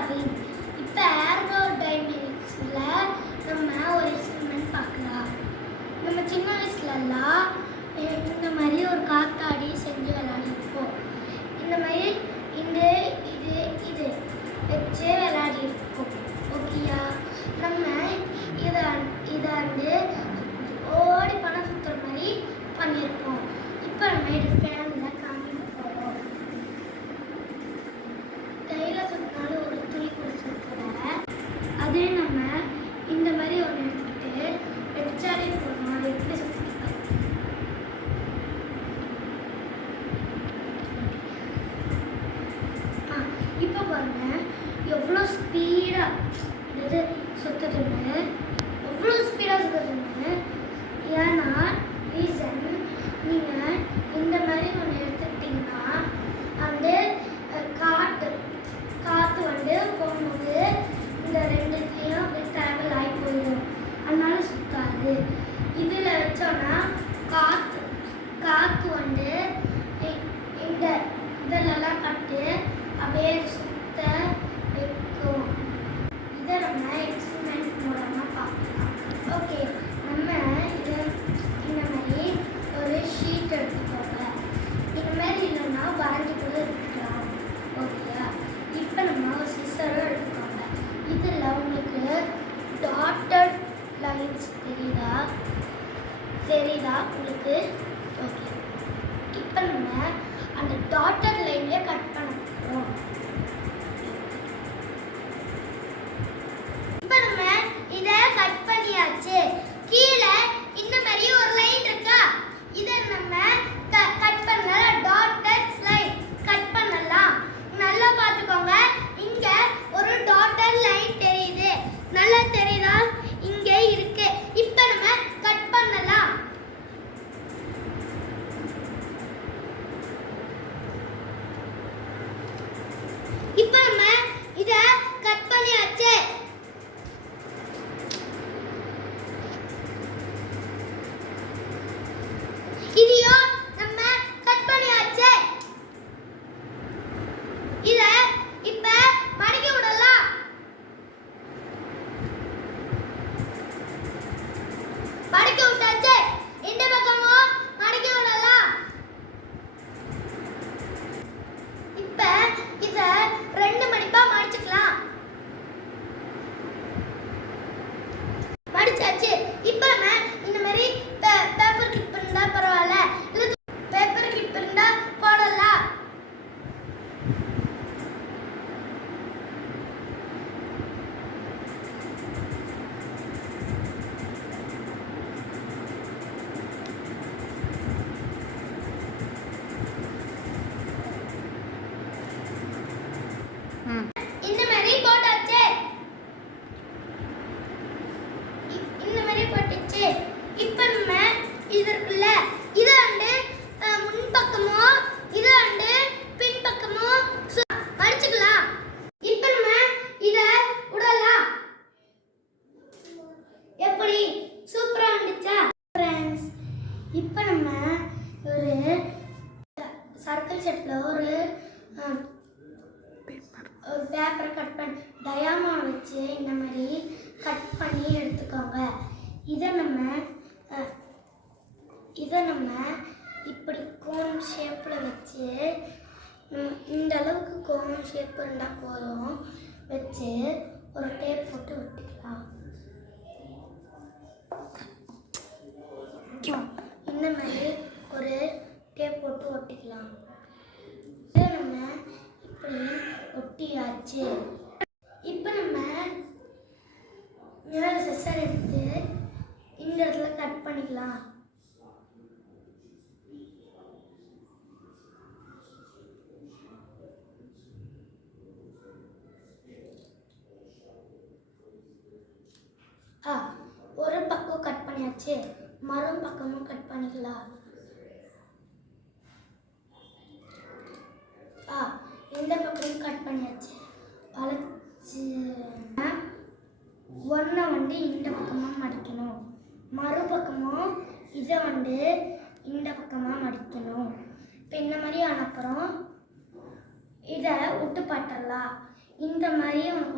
Starting. இப்போ ஏரோடைனமிக்ஸில் நம்ம ஒரு எக்ஸ்பெரிமெண்ட் பார்க்கலாம். நம்ம சின்ன வயசுலலாம் இந்த மாதிரி ஒரு காத்தாடி செஞ்சு விளையாடிருப்போம். இந்த மாதிரி இது வச்சு விளையாடிருப்போம். ஓகேயா? நம்ம இதாண்டு ஓடி பணம் சுற்றுற மாதிரி பண்ணியிருப்போம். இப்போ நம்ம இது ஃபேனில் காமிக்க போகிறோம். கையில் சுற்றினாலும் ஒரு துளி கூட சுற்றுற அதே நம்ம இந்த மாதிரி ஒன்று எடுத்துக்கிட்டு வச்சாலே போடணும். அது எப்படி சுற்றிக்கலாம்? இப்போ பாருங்க எவ்வளோ ஸ்பீடாக இது சுற்றுதுன்னு, எவ்வளோ ஸ்பீடாக சுற்றுதுன்னு. ஏன்னா ரீசன் நீங்கள் இந்த மாதிரி ஒன்று எடுத்துக்கிட்டிங்கன்னா அந்த காற்று வந்து போகும்போது இந்த ரெண்டுத்தையும் அப்படியே ட்ராவல் ஆகி போயிடும். அதனால சுத்தாது. இதில் வச்சோன்னா காற்று வந்து இந்த இதெல்லாம் கட்டு அப்படியே சுத்த வைக்கும். இதை நம்ம எக்ஸ்பெரிமெண்ட் மூலமாக பார்க்கலாம். ஓகே, நம்ம இதை இந்த மாதிரி ஒரு ஷீட் எடுத்துக்கோங்க. இந்த மாதிரி இல்லைன்னா வரைஞ்சி கூட எடுத்துக்கலாம். ஓகேயா? இப்போ நம்ம ஒரு சிசரும் எடுத்துக்கோங்க. இதில் உங்களுக்கு டாட்டட் லைன்ஸ் தெரியுதா உங்களுக்கு? ஓகே, இப்போ நம்ம அந்த டாட்டட் லைன்லேயே கட் பண்ண போகிறோம். இப்போ நம்ம இதை கட் பண்ணியாச்சு. கீழே இந்த மாதிரி ஒரு லைன் இருக்கா? இதை நம்ம கட் பண்ணலாம். டாட்டட் லைன் கட் பண்ணலாம். நல்லா பார்த்துக்கோங்க. இங்க ஒரு டாட்டட் லைன் தெரியுது. நல்லா தெரியுதா? இங்கே இருக்கு. இப்போ நம்ம கட் பண்ணலாம். இப்போ நம்ம இத கட் பண்ணியாச்சு. இதையும் நம்ம கட் பண்ணியாச்சு. இத இப்ப மடக்கி விடலாம். மடக்கி விட்டாச்சு. இந்த பக்கமும் மடக்கி விடலாம். இப்ப இத ரெண்டு மடிப்பா மடிச்சுக்கலாம். மடிச்சாச்சு. இப்ப நம்ம இந்த மாதிரி பேப்பர் கிளிப் இருந்தா பரவாயில்ல, இல்ல பேப்பர் கிளிப் இருந்தா போடலாம். இந்த மாதிரி போட்டாச்சு. இந்த மாதிரி போட்டுச்சு. இப்போ நம்ம இதற்குள்ள இதை வந்து முன் பக்கமும் இதை வந்து பின் பக்கமும் மடிச்சுக்கலாம். இப்போ நம்ம இதை விடலாம். எப்படி சூப்பரா வந்துச்சா ஃப்ரெண்ட்ஸ்? இப்போ நம்ம ஒரு சர்க்கிள் ஷேப்ல ஒரு பேப்பரை கட் பண்ணி டயாமண்ட் வச்சு இந்த மாதிரி கட் பண்ணி எடுத்துக்கோங்க. இதை நம்ம இப்படி கோன் ஷேப்பில் வச்சு இந்த அளவுக்கு கோன் ஷேப் இருந்தால் போதும். வச்சு ஒரு டேப் போட்டு ஒட்டிக்கலாம். இந்த மாதிரி ஒரு டேப் போட்டு ஒட்டிக்கலாம். இதை நம்ம இப்படி ஒட்டியாச்சு. இப்போ நம்ம மேலே சிசர் எடுத்து இந்த இடத்துல கட் பண்ணிக்கலாம். ஒரு பக்கம் கட் பண்ணியாச்சு. மறு பக்கமும் கட் பண்ணிக்கலாம். இந்த பக்கமும் கட் பண்ணியாச்சு. வளைச்சு ஒன்றை வந்து இந்த பக்கமாக மடிக்கணும். மறுபக்கமும் இதை வந்து இந்த பக்கமாக மடிக்கணும். இப்போ இந்த மாதிரி அனுப்புகிறோம். இதை விட்டு பாட்டலாம். இந்த மாதிரி உனக்கு